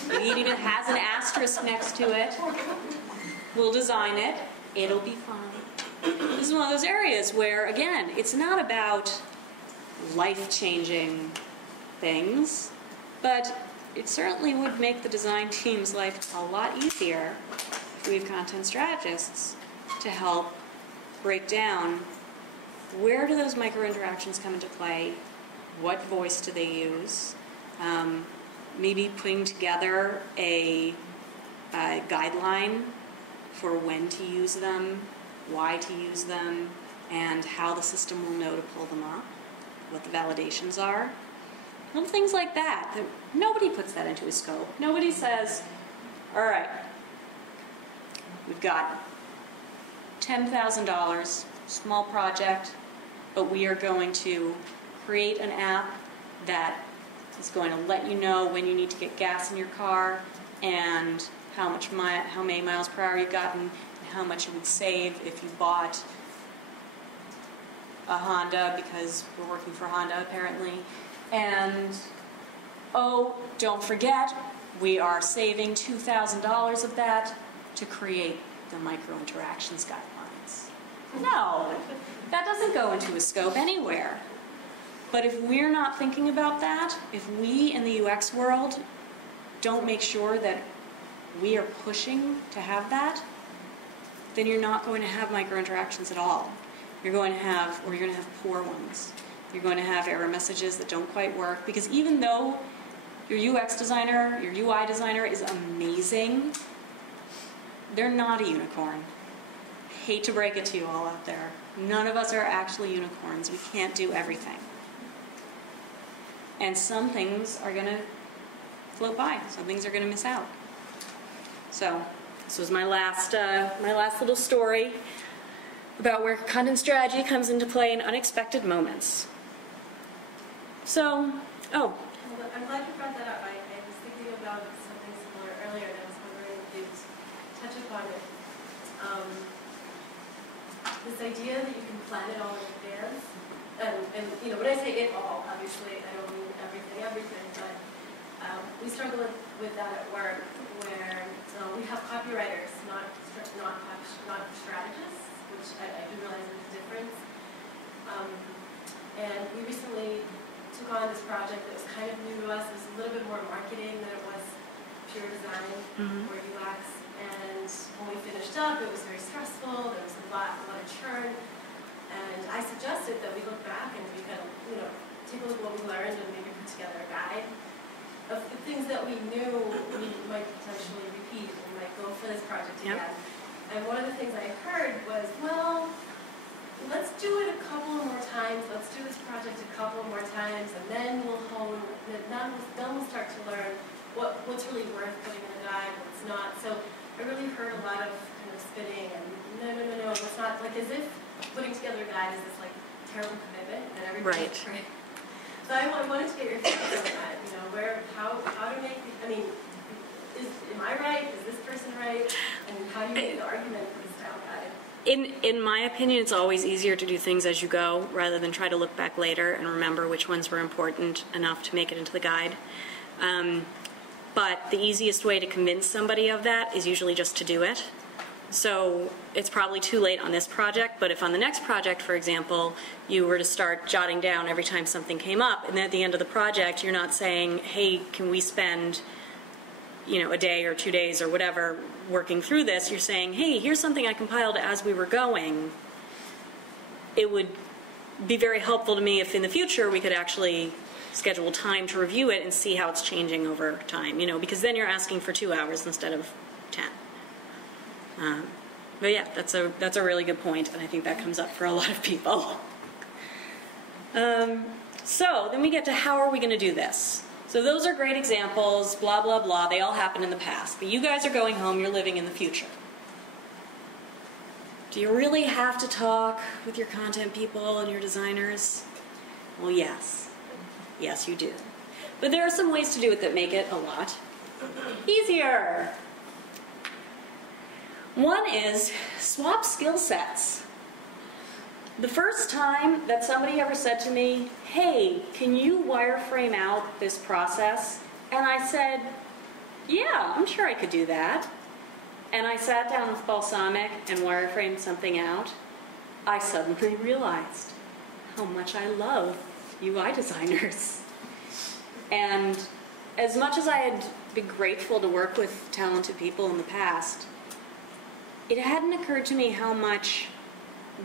Maybe it even has an asterisk next to it. We'll design it. It'll be fine. This is one of those areas where, again, it's not about life-changing things, but it certainly would make the design team's life a lot easier if we have content strategists to help break down where do those micro-interactions come into play, what voice do they use, maybe putting together a guideline for when to use them, why to use them, and how the system will know to pull them up, what the validations are. Little things like that. Nobody puts that into a scope. Nobody says, all right, we've got $10,000, small project, but we are going to create an app that is going to let you know when you need to get gas in your car and how many miles per hour you've gotten, and how much you would save if you bought a Honda, because we're working for Honda apparently. And, oh, don't forget, we are saving $2,000 of that to create the micro-interactions guidelines. No, that doesn't go into a scope anywhere. But if we're not thinking about that, if we in the UX world don't make sure that we are pushing to have that, then you're not going to have micro-interactions at all. You're going to have poor ones. You're going to have error messages that don't quite work, because even though your UX designer, your UI designer is amazing, they're not a unicorn. I hate to break it to you all out there. None of us are actually unicorns. We can't do everything. And some things are going to float by. Some things are going to miss out. So this was my last little story about where content strategy comes into play in unexpected moments. So, I'm glad you brought that up. I was thinking about something similar earlier, and I was wondering if you'd touch upon it. This idea that you can plan it all in advance, and you know, when I say it all, obviously I don't mean everything, but we struggle with that at work, where we have copywriters, not strategists, which I do realize is a difference. And we recently took on this project that was kind of new to us. It was a little bit more marketing than it was pure design or UX. And when we finished up, it was very stressful. There was a lot of churn. And I suggested that we look back and we kind of, take a look at what we learned and maybe put together a guide. of the things that we knew we might potentially repeat and might go for this project Yep. again. And one of the things I heard was, well, let's do it a couple more times. Let's do this project a couple more times, and then we'll hone. Then we'll start to learn what's really worth putting in the guide, what's not. So I really heard a lot of kind of spinning and no, it's not like as if putting together a guide is this like terrible commitment and everybody's Right. So I wanted to get your thoughts on that. You know, how to make. I mean, am I right? Is this person right? And how do you make the argument for the style guide? In my opinion, it's always easier to do things as you go rather than try to look back later and remember which ones were important enough to make it into the guide. But the easiest way to convince somebody of that is usually just to do it. So it's probably too late on this project, but if on the next project, for example, you were to start jotting down every time something came up, and then at the end of the project, you're not saying, hey, can we spend a day or 2 days or whatever working through this, you're saying, hey, here's something I compiled as we were going. It would be very helpful to me if in the future we could actually schedule time to review it and see how it's changing over time, because then you're asking for 2 hours instead of 10. But yeah, that's a really good point, and I think that comes up for a lot of people. So then we get to how are we going to do this? So those are great examples, blah, blah, blah. They all happened in the past. But you guys are going home. You're living in the future. Do you really have to talk with your content people and your designers? Well, yes. Yes, you do. But there are some ways to do it that make it a lot easier. One is swap skill sets. The first time that somebody ever said to me, hey, can you wireframe out this process? And I said, yeah, I'm sure I could do that. And I sat down with Balsamic and wireframed something out. I suddenly realized how much I love UI designers. And as much as I had been grateful to work with talented people in the past, it hadn't occurred to me how much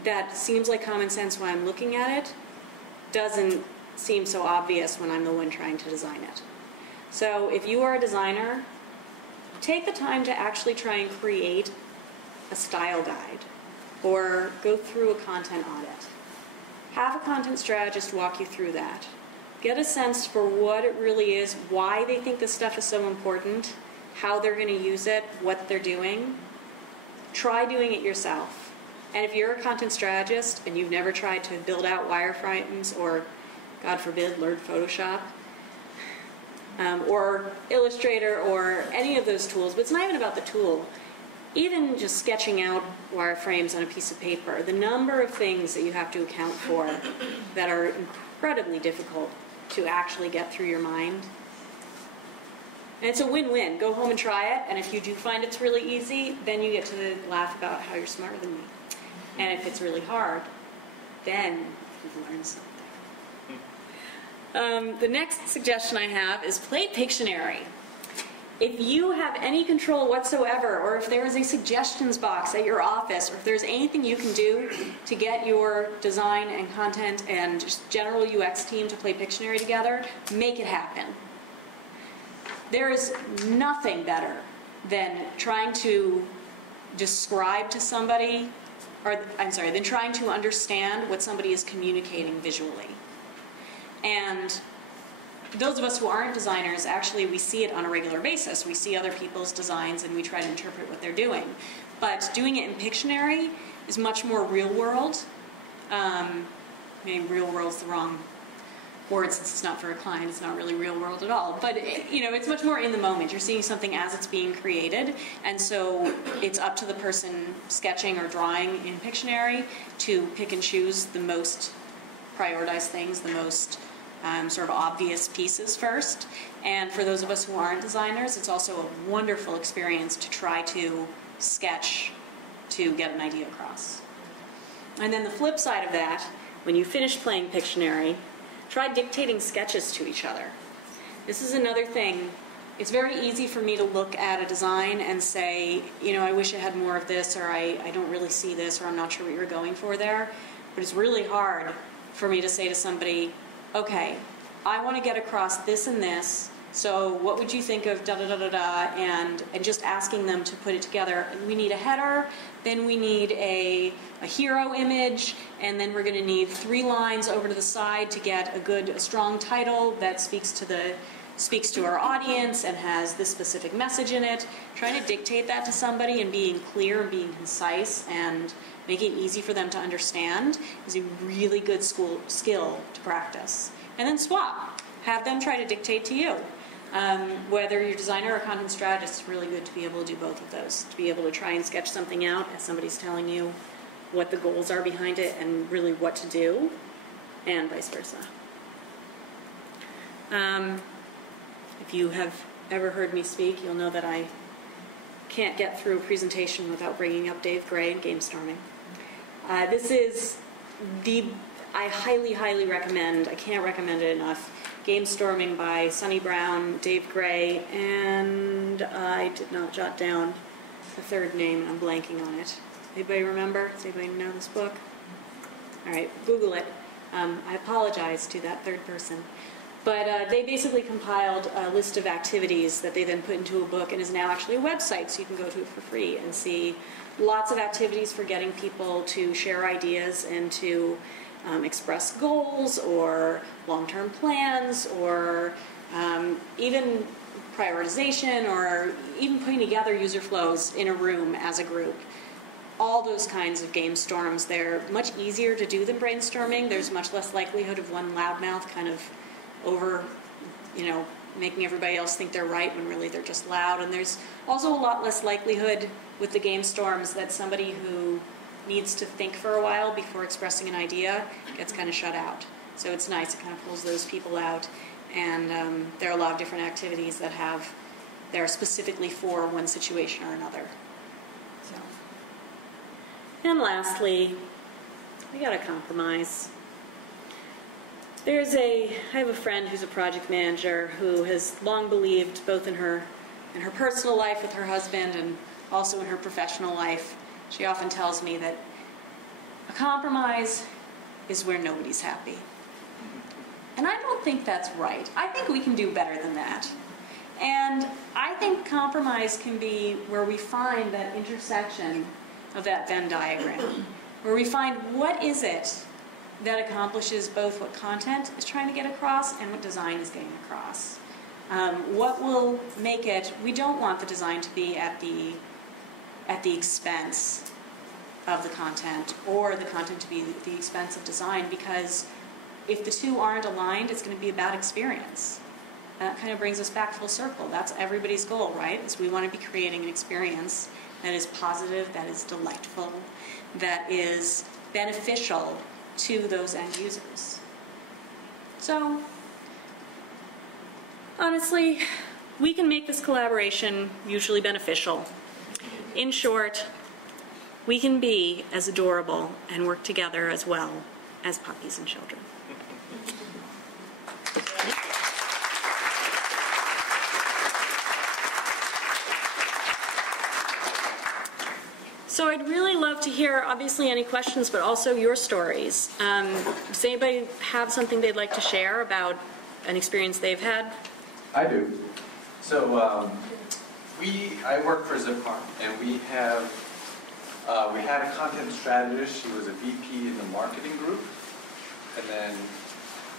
that seems like common sense when I'm looking at it doesn't seem so obvious when I'm the one trying to design it. So if you are a designer, take the time to actually try and create a style guide or go through a content audit. Have a content strategist walk you through that. Get a sense for what it really is, why they think this stuff is so important, how they're going to use it, what they're doing. Try doing it yourself. And if you're a content strategist and you've never tried to build out wireframes or, God forbid, learn Photoshop or Illustrator or any of those tools, but it's not even about the tool. Even just sketching out wireframes on a piece of paper, the number of things that you have to account for that are incredibly difficult to actually get through your mind. And it's a win-win. Go home and try it, and if you do find it's really easy, then you get to laugh about how you're smarter than me. And if it's really hard, then you've learned something. The next suggestion I have is play Pictionary. If you have any control whatsoever, or if there is a suggestions box at your office, or if there's anything you can do to get your design and content and just general UX team to play Pictionary together, make it happen. There is nothing better than trying to describe to somebody, than trying to understand what somebody is communicating visually. And those of us who aren't designers, actually, we see it on a regular basis. We see other people's designs and we try to interpret what they're doing. But doing it in Pictionary is much more real world. Maybe real world's the wrong word since it's not for a client. It's not really real world at all. But it's much more in the moment. You're seeing something as it's being created, and so it's up to the person sketching or drawing in Pictionary to pick and choose the most prioritized things, the most sort of obvious pieces first. And for those of us who aren't designers, it's also a wonderful experience to try to sketch to get an idea across. And then the flip side of that, when you finish playing Pictionary, try dictating sketches to each other. This is another thing. It's very easy for me to look at a design and say, I wish it had more of this, or I don't really see this, or I'm not sure what you're going for there. But it's really hard for me to say to somebody, okay, I want to get across this and this. So what would you think of da-da-da-da-da, and just asking them to put it together. And we need a header, then we need a hero image, and then we're going to need 3 lines over to the side to get a strong title that speaks to our audience and has this specific message in it. Trying to dictate that to somebody and being clear and being concise and making it easy for them to understand is a really good skill to practice. And then swap. Have them try to dictate to you. Whether you're a designer or a content strategist, it's really good to be able to do both of those. To be able to try and sketch something out as somebody's telling you what the goals are behind it and really what to do, and vice versa. If you have ever heard me speak, you'll know that I can't get through a presentation without bringing up Dave Gray and game storming. This is I highly, highly recommend, I can't recommend it enough, Game Storming by Sonny Brown, Dave Gray, and I did not jot down the third name, and I'm blanking on it. Anybody remember? Does anybody know this book? All right, Google it. I apologize to that third person. But they basically compiled a list of activities that they then put into a book and is now actually a website, so you can go to it for free and see lots of activities for getting people to share ideas and to express goals or long-term plans or even prioritization or even putting together user flows in a room as a group. All those kinds of game storms, they're much easier to do than brainstorming. There's much less likelihood of one loudmouth kind of over, making everybody else think they're right when really they're just loud. And there's also a lot less likelihood with the game storms that somebody who needs to think for a while before expressing an idea gets kind of shut out. So it's nice, it kind of pulls those people out. And there are a lot of different activities that they're specifically for one situation or another. So. And lastly, we got to compromise. I have a friend who's a project manager who has long believed, both in her personal life with her husband and also in her professional life, she often tells me that a compromise is where nobody's happy. And I don't think that's right. I think we can do better than that. And I think compromise can be where we find that intersection of that Venn diagram, where we find what is it that accomplishes both what content is trying to get across and what design is getting across. What will make it, we don't want the design to be at the expense of the content, or the content to be at the expense of design, because if the two aren't aligned, it's going to be a bad experience. That kind of brings us back full circle. That's everybody's goal, right? Is we want to be creating an experience that is positive, that is delightful, that is beneficial to those end users. So, honestly, we can make this collaboration mutually beneficial. In short, we can be as adorable and work together as well as puppies and children. So I'd really love to hear, obviously, any questions, but also your stories. Does anybody have something they'd like to share about an experience they've had? I do. So I work for Zipcar, and we had a content strategist. She was a VP in the marketing group, and then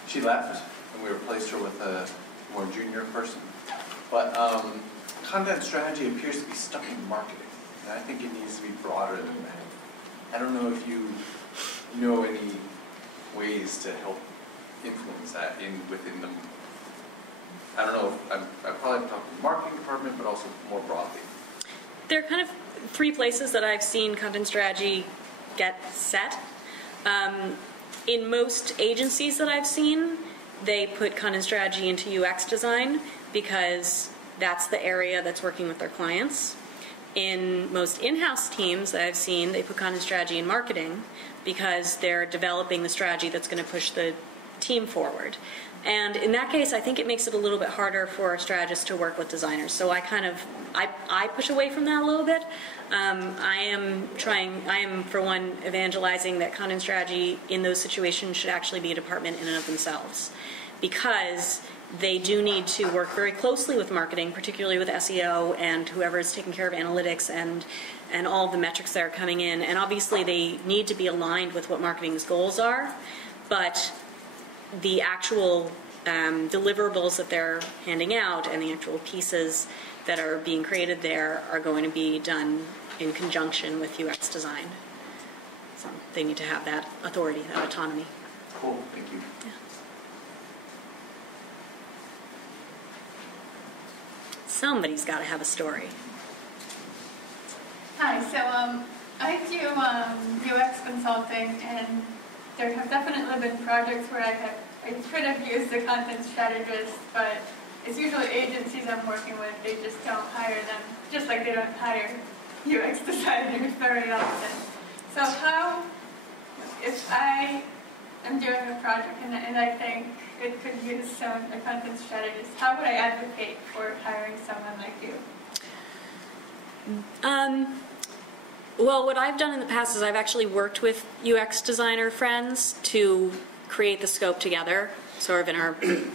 she left, and we replaced her with a more junior person. But content strategy appears to be stuck in marketing. I think it needs to be broader than that. I don't know if you know any ways to help influence that within them. I don't know if I probably talk to the marketing department, but also more broadly. There are kind of 3 places that I've seen content strategy get set. In most agencies that I've seen, they put content strategy into UX design because that's the area that's working with their clients. In most in-house teams that I've seen, they put content strategy in marketing because they're developing the strategy that's going to push the team forward. And in that case, I think it makes it a little bit harder for strategists to work with designers. So I push away from that a little bit. I am for one evangelizing that content strategy in those situations should actually be a department in and of themselves, because they do need to work very closely with marketing, particularly with SEO and whoever is taking care of analytics and all of the metrics that are coming in. And obviously they need to be aligned with what marketing's goals are, but the actual deliverables that they're handing out and the actual pieces that are being created there are going to be done in conjunction with UX design. So they need to have that authority, that autonomy. Cool, thank you. Yeah. Somebody's got to have a story. Hi, so I do UX consulting, and there have definitely been projects where I could have used the content strategist, but it's usually agencies I'm working with. They just don't hire them, just like they don't hire UX designers very often. So how, if I am doing a project and I think it could use a content strategist, how would I advocate for hiring someone like you? Well, what I've done in the past is I've actually worked with UX designer friends to create the scope together, sort of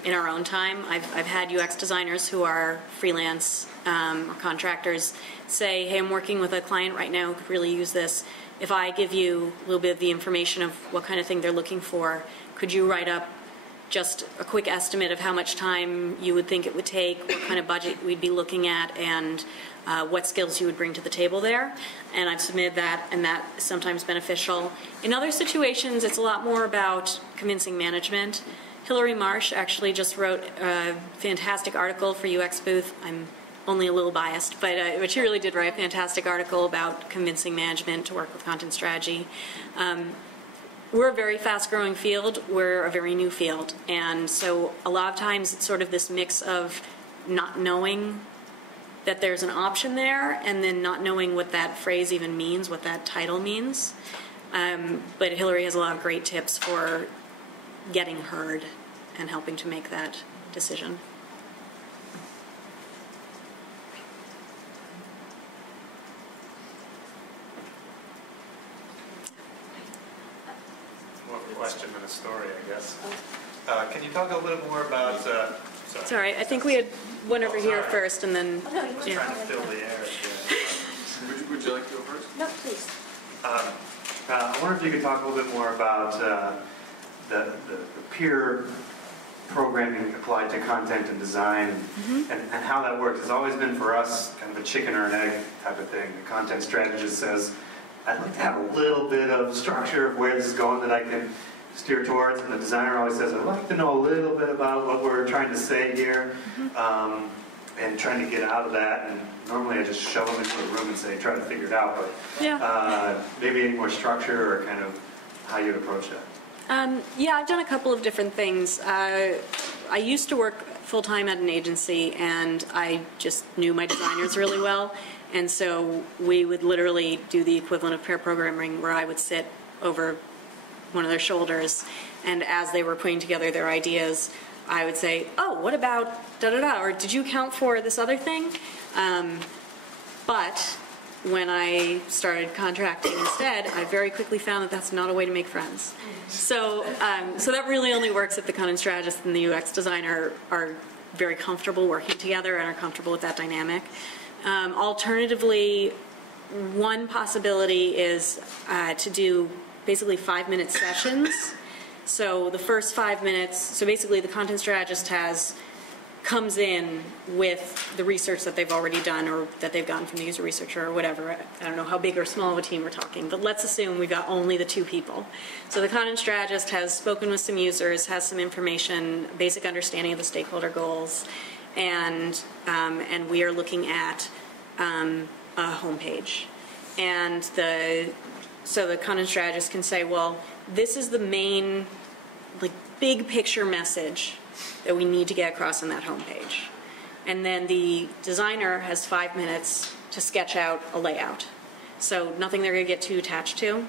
in our own time. I've had UX designers who are freelance or contractors say, hey, I'm working with a client right now who could really use this. If I give you a little bit of the information of what kind of thing they're looking for, could you write up just a quick estimate of how much time you would think it would take, what kind of budget we'd be looking at, and what skills you would bring to the table there. And I've submitted that, and that is sometimes beneficial. In other situations, it's a lot more about convincing management. Hillary Marsh actually just wrote a fantastic article for UX Booth. I'm only a little biased, but she really did write a fantastic article about convincing management to work with content strategy. We're a very fast-growing field. We're a very new field. And so a lot of times it's sort of this mix of not knowing that there's an option there and then not knowing what that phrase even means, what that title means. But Hillary has a lot of great tips for getting heard and helping to make that decision. More of a question than a story, I guess. Can you talk a little more about... Sorry, I think we had one over here sorry. first, and then... I was trying to fill the air. Yeah. Would you like to go first? No, please. I wonder if you could talk a little bit more about the peer programming applied to content and design, and how that works. It's always been for us kind of a chicken or an egg type of thing. The content strategist says, I'd like to have a little bit of structure of where this is going that I can steer towards, and the designer always says, I'd like to know a little bit about what we're trying to say here, and trying to get out of that. And normally I just shove them into a room and say, try to figure it out, but maybe any more structure or kind of how you'd approach that. Yeah, I've done a couple of different things. I used to work full-time at an agency, and I just knew my designers really well, and so we would literally do the equivalent of pair programming, where I would sit over one of their shoulders, and as they were putting together their ideas, I would say, oh, what about da-da-da, or did you account for this other thing? But when I started contracting instead, I very quickly found that that's not a way to make friends. So that really only works if the content strategist and the UX designer are very comfortable working together and are comfortable with that dynamic. Alternatively, one possibility is to do basically 5-minute sessions. So the first 5 minutes, so basically the content strategist comes in with the research that they've already done or that they've gotten from the user researcher or whatever. I don't know how big or small of a team we're talking, but let's assume we've got only the 2 people. So the content strategist has spoken with some users, has some information, basic understanding of the stakeholder goals, and we are looking at a homepage. And so the content strategist can say, well, this is the main, like, big picture message that we need to get across on that homepage. And then the designer has 5 minutes to sketch out a layout. So nothing they're going to get too attached to.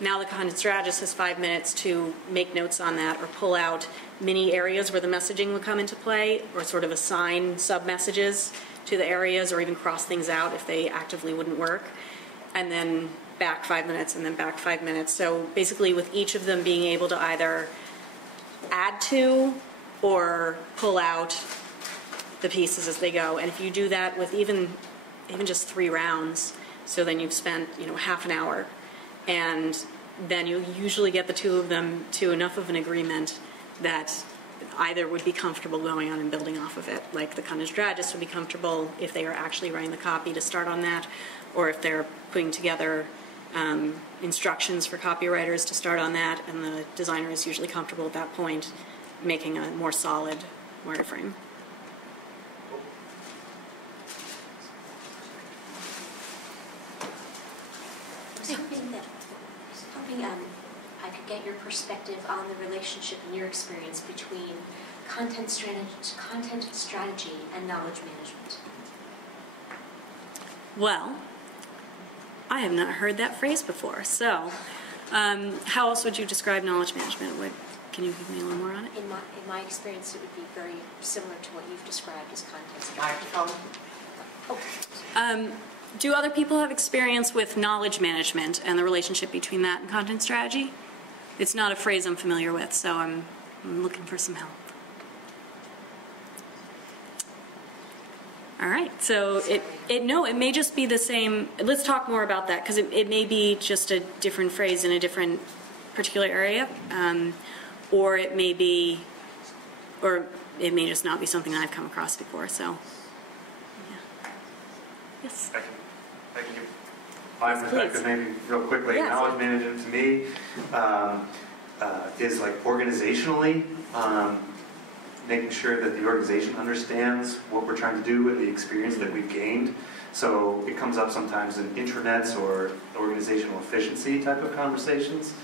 Now the content strategist has 5 minutes to make notes on that or pull out mini areas where the messaging would come into play, or sort of assign sub-messages to the areas, or even cross things out if they actively wouldn't work. And then back 5 minutes, and then back 5 minutes. So basically with each of them being able to either add to or pull out the pieces as they go. And if you do that with even just 3 rounds, so then you've spent, half an hour, and then you usually get the two of them to enough of an agreement that either would be comfortable going on and building off of it. Like the content strategist would be comfortable if they are actually writing the copy to start on that, or if they're putting together instructions for copywriters to start on that, and the designer is usually comfortable at that point making a more solid wireframe. I could get your perspective on the relationship in your experience between content strategy and knowledge management. Well, I have not heard that phrase before. So, how else would you describe knowledge management? Can you give me a little more on it? In my experience, it would be very similar to what you've described as content strategy. Microphone. Do other people have experience with knowledge management and the relationship between that and content strategy? It's not a phrase I'm familiar with, so I'm looking for some help. All right, so it may just be the same. Let's talk more about that, because it may be just a different phrase in a different particular area, or it may just not be something that I've come across before. So, yeah. Yes. I can give my perspective maybe real quickly. Yes. Knowledge management to me is like organizationally. Making sure that the organization understands what we're trying to do and the experience that we've gained. So it comes up sometimes in intranets or organizational efficiency type of conversations.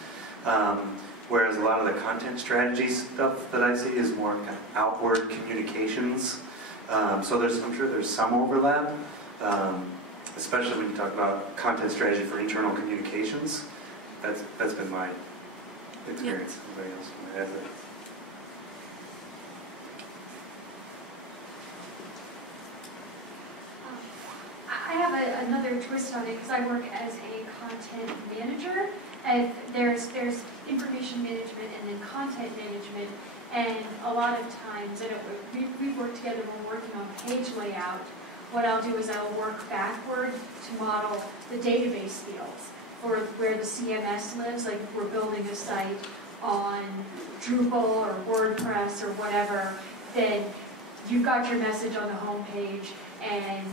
Whereas a lot of the content strategy stuff that I see is more kind of outward communications. So I'm sure there's some overlap, especially when you talk about content strategy for internal communications. That's been my experience. Anybody else want to add that? I have another twist on it because I work as a content manager, and there's information management and then content management, and a lot of times, we work together when we're working on page layout. What I'll do is I'll work backward to model the database fields for where the CMS lives, like if we're building a site on Drupal or WordPress or whatever, then you've got your message on the home page, and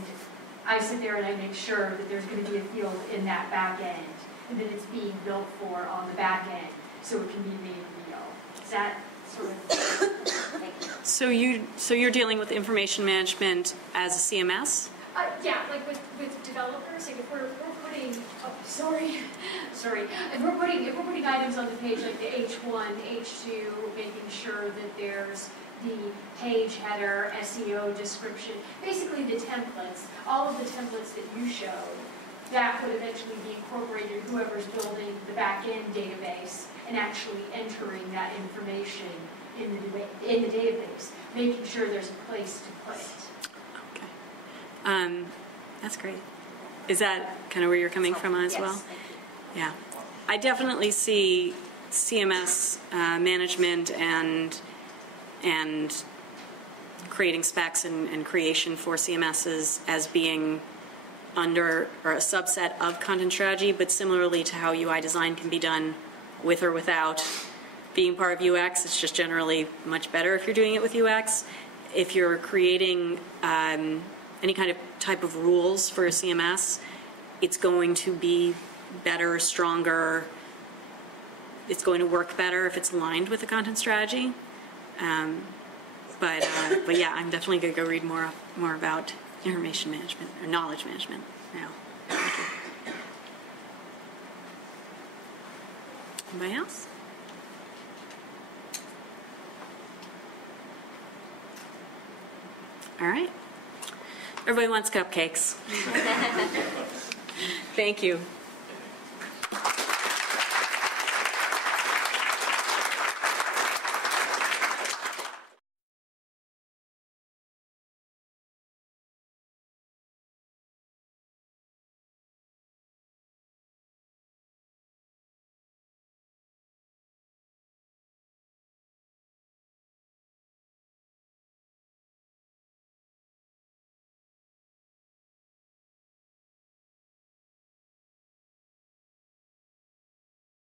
I sit there and I make sure that there's going to be a field in that back end, and that it's being built for on the back end, so it can be made real. Is that sort of? So you're dealing with information management as a CMS? Yeah, like with developers, like if we're putting, if we're putting items on the page like the H1, H2, making sure that there's the page header, SEO description, basically the templates, all of the templates that you showed, that would eventually be incorporated whoever's building the back-end database and actually entering that information in the database, making sure there's a place to put it. Okay. That's great. Is that kind of where you're coming from as well? Yeah. I definitely see CMS management and creating specs and creation for CMSs as being under or a subset of content strategy, but similarly to how UI design can be done with or without being part of UX. It's just generally much better if you're doing it with UX. If you're creating any kind of type of rules for a CMS, it's going to be better, stronger. It's going to work better if it's aligned with the content strategy. But yeah, I'm definitely going to go read more about information management or knowledge management now. Thank you. Anybody else? All right. Everybody wants cupcakes. Thank you.